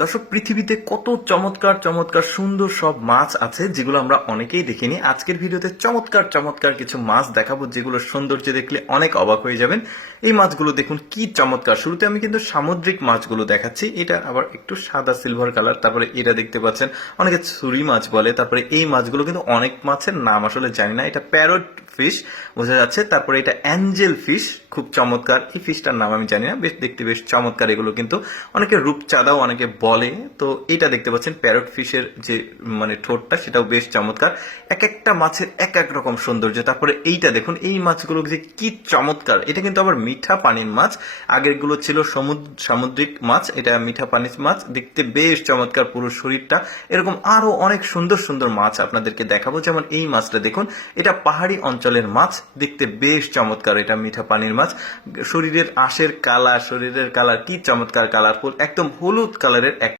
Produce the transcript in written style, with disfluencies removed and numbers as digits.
দর্শক, পৃথিবীতে কত চমৎকার চমৎকার সুন্দর সব মাছ আছে যেগুলো আমরা অনেকেই দেখিনি। আজকের ভিডিওতে চমৎকার চমৎকার কিছু মাছ দেখাবো যেগুলো সৌন্দর্য দেখলে অনেক অবাক হয়ে যাবেন। এই মাছগুলো দেখুন কি চমৎকার। শুরুতে আমি কিন্তু সামুদ্রিক মাছগুলো দেখাচ্ছি। এটা আবার একটু সাদা সিলভার কালার। তারপরে এটা দেখতে পাচ্ছেন অনেকে ছুরি মাছ বলে। তারপরে এই মাছগুলো কিন্তু অনেক মাছের নাম আসলে জানি না। এটা প্যারট ফিশ বোঝা যাচ্ছে। তারপরে এটা অ্যাঞ্জেল ফিশ, খুব চমৎকার। এই ফিশটার নাম আমি জানি না, বেশ দেখতে বেশ চমৎকার। এগুলো কিন্তু অনেকে রূপচাঁদাও অনেকে বলে। তো এটা দেখতে পাচ্ছেন প্যারট ফিশের যে ঠোঁটটা, সেটাও বেশ চমৎকার। এক একটা মাছের এক এক রকম সৌন্দর্য। তারপরে এইটা দেখুন, এই মাছগুলো যে কি চমৎকার। এটা কিন্তু আবার মিঠা পানির মাছ। আগেরগুলো ছিল সামুদ্রিক মাছ, এটা মিঠা পানির মাছ। দেখতে বেশ চমৎকার পুরো শরীরটা। এরকম আরো অনেক সুন্দর সুন্দর মাছ আপনাদেরকে দেখাবো। যেমন এই মাছটা দেখুন, এটা পাহাড়ি অঞ্চলের মাছ, দেখতে বেশ চমৎকার। এটা মিঠা পানির মাছ। শরীরের কালার কি চমৎকার, কালারফুল, একদম হলুদ কালারের।